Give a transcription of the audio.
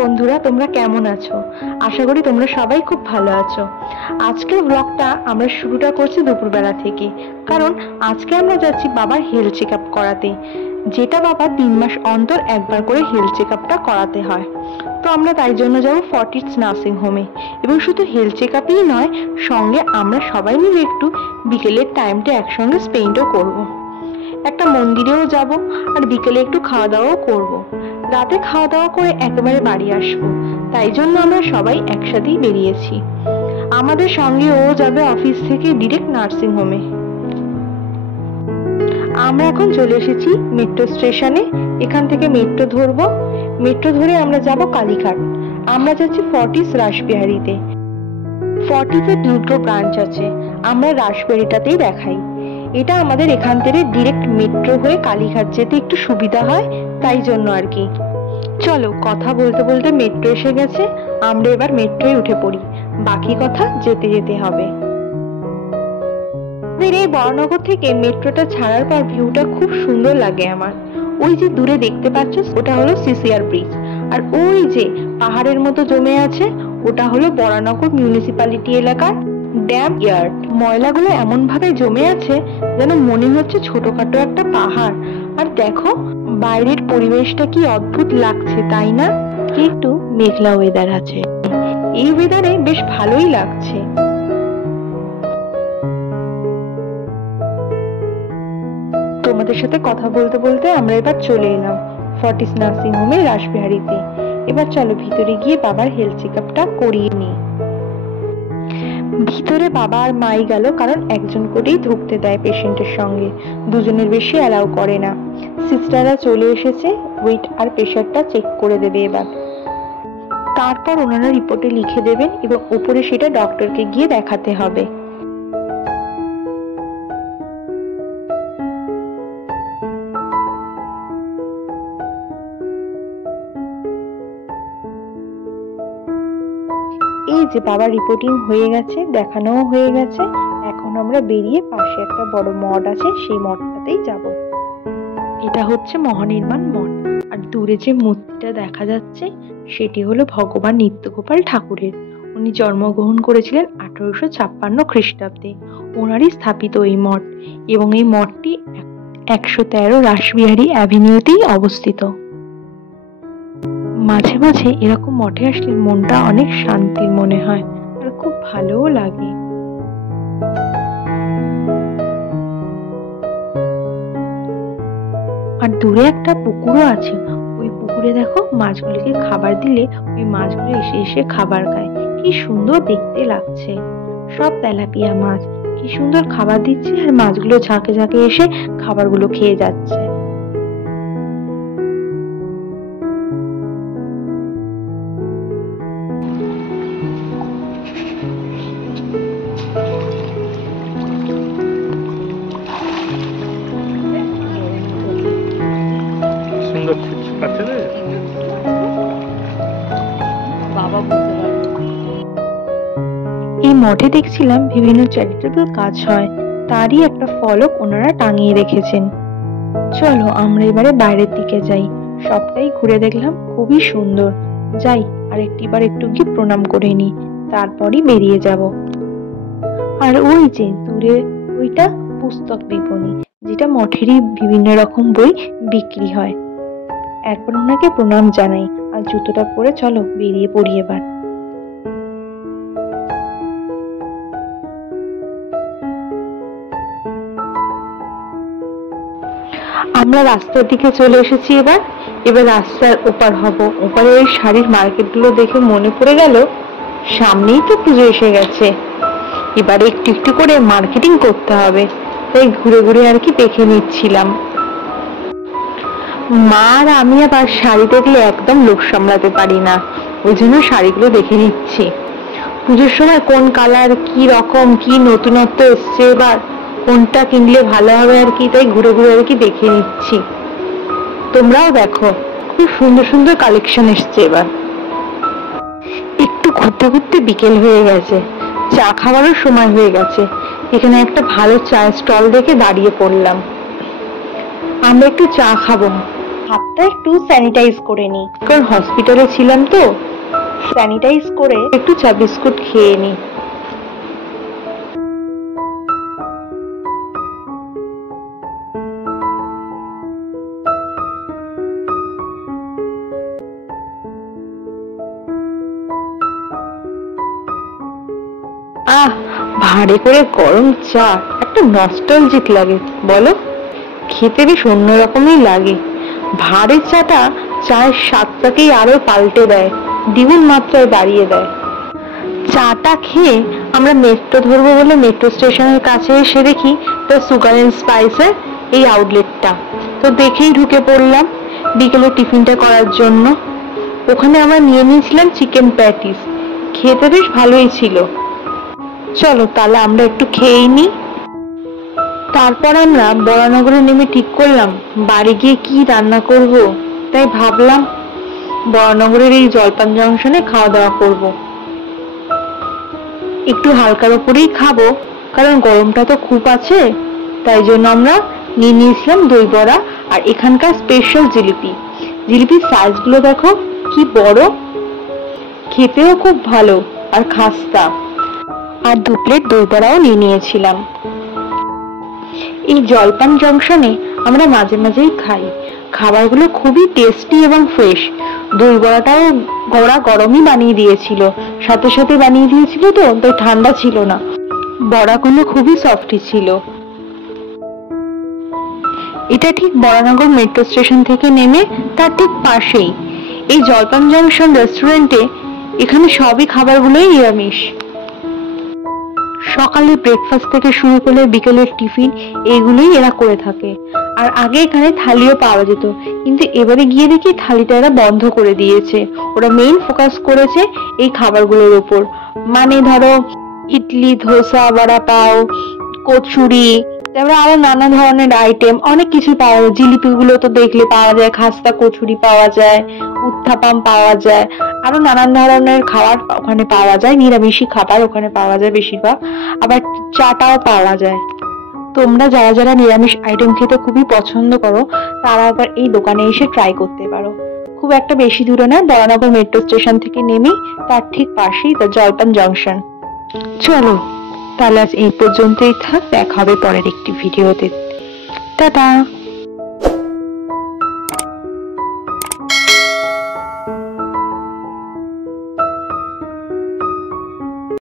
বন্ধুরা, তোমরা কেমন আছো? আশা করি তোমরা সবাই খুব ভালো আছো। আজকের ব্লগটা আমরা শুরুটা করছি দুপুরবেলা থেকে, কারণ আজকে আমরা যাচ্ছি বাবার হেলথ চেক আপ করাতে, যেটা বাবা 3 মাস অন্তর একবার করে হেলথ চেক আপটা করাতে হয়। তো আমরা তাই জন্য যাবো ফর্টিস নার্সিং হোমে, এবং শুধু হেলথ চেক আপই নয়, সঙ্গে আমরা সবাই মিলে একটু বিকেলের টাইমটা একসঙ্গে স্পেন্ডও করবো। একটা মন্দিরেও যাব, আর বিকেলে একটু খাওয়া দাওয়াও করব। রাতে খাওয়া দাওয়া করে একেবারে বাড়ি আসবো, তাই জন্য আমরা সবাই একসাথেই বেরিয়েছি। আমাদের সঙ্গে ও যাবে অফিস থেকে ডিরেক্ট নার্সিং হোমে। আমরা এখন চলে এসেছি মেট্রো স্টেশনে। এখান থেকে মেট্রো ধরবো, মেট্রো ধরে আমরা যাব কালীঘাট। আমরা যাচ্ছি ফর্টিস রাসবিহারীতে। ফর্টিসে দুটো ব্রাঞ্চ আছে, আমরা রাসবিহারীটাতেই দেখাই। এটা আমাদের এখান থেকে ডিরেক্ট মেট্রো হয়ে কালীঘাট যেতে একটু সুবিধা হয়, তাই জন্য আর কি। চলো, কথা বলতে বলতে মেট্রো এসে গেছে, আমরা এবার মেট্রোয় উঠে পড়ি। বাকি কথা যেতে যেতে হবে। এই বড়নগর থেকে মেট্রোটা ছাড়ার পর ভিউটা খুব সুন্দর লাগে আমার। ওই যে দূরে দেখতে পাচ্ছ, ওটা হলো সিসিআর ব্রিজ, আর ওই যে পাহাড়ের মতো জমে আছে, ওটা হলো বড়নগর মিউনিসিপ্যালিটি এলাকার ড্যাম ইয়ার্ড। ময়লাগুলো এমন ভাবে জমে আছে যেন মনে হচ্ছে ছোটখাটো একটা পাহাড়। আর দেখো বাইরের পরিবেশটা কি অদ্ভুত লাগছে, তাই না? একটু মেঘলা ওয়েদার আছে, এই ওয়েদারে বেশ ভালোই লাগছে। তোমাদের সাথে কথা বলতে বলতে আমরা এবার চলে এলাম ফর্টিস নার্সিং হোমে রাসবিহারীতে। এবার চলো ভিতরে গিয়ে বাবার হেলথ চেক আপটা করিয়ে নিই। ভিতরে বাবা আর মাই গেল, কারণ একজন করেই ঢুকতে দেয় পেশেন্টের সঙ্গে, দুজনের বেশি অ্যালাউ করে না। সিস্টাররা চলে এসেছে, ওয়েট আর প্রেশারটা চেক করে দেবে এবার। তারপর ওনারা রিপোর্টে লিখে দেবেন, এবং উপরে সেটা ডক্টরকে গিয়ে দেখাতে হবে। এই যে বাবার রিপোর্টিং হয়ে গেছে, দেখানোও হয়ে গেছে। এখন আমরা বেরিয়ে পাশে একটা বড় মঠ আছে, সেই মঠটাতেই যাব। এটা হচ্ছে মহানির্বাণ মঠ, আর দূরে যে মূর্তিটা দেখা যাচ্ছে সেটি হলো ভগবান নিত্যগোপাল ঠাকুরের। উনি জন্মগ্রহণ করেছিলেন 1856 খ্রিস্টাব্দে। ওনারই স্থাপিত এই মঠ, এবং এই মঠটি 113 রাসবিহারী অ্যাভিনিউতেই অবস্থিত। মাঝে মাঝে এরকম মঠে আসলে মনটা অনেক শান্তির মনে হয়, আর খুব ভালোও লাগে। আর দূরে একটা পুকুরও আছে, ওই পুকুরে দেখো মাছগুলিকে খাবার দিলে ওই মাছগুলো এসে এসে খাবার খায়। কি সুন্দর দেখতে লাগছে, সব তেলাপিয়া মাছ, কি সুন্দর খাবার দিচ্ছে, আর মাছগুলো ঝাঁকে ঝাঁকে এসে খাবারগুলো খেয়ে যাচ্ছে। এই মঠে দেখছিলাম বিভিন্ন চ্যারিটেবল কাজ হয়, তারই একটা ফলক ওনারা টাঙিয়ে রেখেছেন। চলো আমরা এবারে বাইরের দিকে যাই। সবটাই ঘুরে দেখলাম, খুবই সুন্দর। যাই আর একটিবার একটু গিয়ে প্রণাম করে নিই, তারপরই বেরিয়ে যাব। আর ওই যে দূরে ওইটা পুস্তক বিপণী, যেটা মঠেরই বিভিন্ন রকম বই বিক্রি হয়। একবার ওনাকে প্রণাম জানাই, আর জুতোটা পরে চলো বেরিয়ে পড়ি এবার। আমরা রাস্তার দিকে চলে এসেছি এবার। এবার রাস্তার ওপার হব। ওপারে ওই শাড়ির মার্কেটগুলো দেখে মনে পড়ে গেল সামনেই তো পুজো এসে গেছে, এবারে একটু একটু করে মার্কেটিং করতে হবে, তাই ঘুরে ঘুরে আর কি দেখে নিচ্ছিলাম। মা আর আমি আবার শাড়ি দেখলে একদম লোভ সামলাতে পারি না, ওই জন্য শাড়িগুলো দেখে নিচ্ছি। পুজোর সময় কোন কালার, কি রকম, কি নতুনত্ব এসছে, এবার কোনটা কিনলে ভালো হবে আর কি, তাই ঘুরে ঘুরে আর কি দেখে নিচ্ছি। তোমরাও দেখো, খুব সুন্দর সুন্দর কালেকশন এসছে এবার। একটু ঘুরতে ঘুরতে বিকেল হয়ে গেছে, চা খাওয়ারও সময় হয়ে গেছে। এখানে একটা ভালো চায়ের স্টল দেখে দাঁড়িয়ে পড়লাম। আমরা একটু চা খাবো, হাতটা একটু স্যানিটাইজ করে নিই, কারণ হসপিটালে ছিলাম তো। স্যানিটাইজ করে একটু চা বিস্কুট খেয়ে নিই। আহ, ভাঁড়ে করে গরম চা একটা নস্টালজিক লাগে বলো, খেতে বেশ অন্যরকমই লাগে। ভাঁড়ের চাটা চায়ের স্বাদটাকেই আরো পাল্টে দেয়, দ্বিগুণ মাত্রায় বাড়িয়ে দেয়। চাটা খেয়ে আমরা মেট্রো ধরবো বলে মেট্রো স্টেশনের কাছে এসে দেখি দ্য সুগার অ্যান্ড স্পাইসের এই আউটলেটটা। তো দেখেই ঢুকে পড়লাম বিকেলে টিফিনটা করার জন্য। ওখানে আমরা নিয়ে নিয়েছিলাম চিকেন প্যাটিস, খেতে বেশ ভালোই ছিল। চলো তাহলে আমরা একটু খেয়েই নিই। তারপর আমরা বরানগরে নেমে ঠিক করলাম বাড়ি গিয়ে কি রান্না করব। তাই ভাবলাম বরানগরের এই জলপান জংশনে খাওয়া দাওয়া করব। একটু হালকার উপরেই খাবো, কারণ গরমটা তো খুব আছে। তাই জন্য আমরা নিয়ে নিয়েছিলাম দই বড়া আর এখানকার স্পেশাল জিলিপি। জিলিপির সাইজগুলো দেখো কি বড়, খেতেও খুব ভালো আর খাস্তা। আর 2 প্লেট দই বড়াও নিয়ে নিয়েছিলাম। এই জলপান জংশনে আমরা মাঝে মাঝেই খাই, খাবারগুলো খুবই টেস্টি এবং ফ্রেশ। দই বড়াটাও ওরা গরমই বানিয়ে দিয়েছিল, সাথে সাথে বানিয়ে দিয়েছিল, তো তাই ঠান্ডা ছিল না। বড়াগুলো খুবই সফটি ছিল। এটা ঠিক বরানগর মেট্রো স্টেশন থেকে নেমে তার ঠিক পাশেই এই জলপান জংশন রেস্টুরেন্টে। এখানে সবই খাবারগুলোই নিরামিষ। সকালে ব্রেকফাস্ট থেকে শুরু করে বিকেলের টিফিন এগুলোই এরা করে থাকে। আর আগে এখানে থালিও পাওয়া যেত, কিন্তু এবারে গিয়ে দেখি থালিটা এরা বন্ধ করে দিয়েছে। ওরা মেইন ফোকাস করেছে এই খাবারগুলোর উপর, মানে ধরো ইডলি, ধোসা, বড়া পাও, কচুরি, তারপরে আরো নানা ধরনের আইটেম, অনেক কিছু পাওয়া যায়। জিলিপি গুলো তো দেখলে পাওয়া যায়, খাস্তা কচুরি পাওয়া যায়, উত্থাপাম পাওয়া যায়, আরো নানান ধরনের খাবার ওখানে পাওয়া যায়। নিরামিষি খাবার ওখানে পাওয়া যায় বেশিরভাগ, আবার চাটাও পাওয়া যায়। তোমরা যারা যারা নিরামিষ আইটেম খেতে খুবই পছন্দ করো, তারা আবার এই দোকানে এসে ট্রাই করতে পারো। খুব একটা বেশি দূরে না, বরানগর মেট্রো স্টেশন থেকে নেমেই তার ঠিক পাশেই দ্য জলপান জংশন। চলো তাহলে আজ এই পর্যন্তই থাক, দেখা হবে পরের একটি ভিডিওতে। টাটা।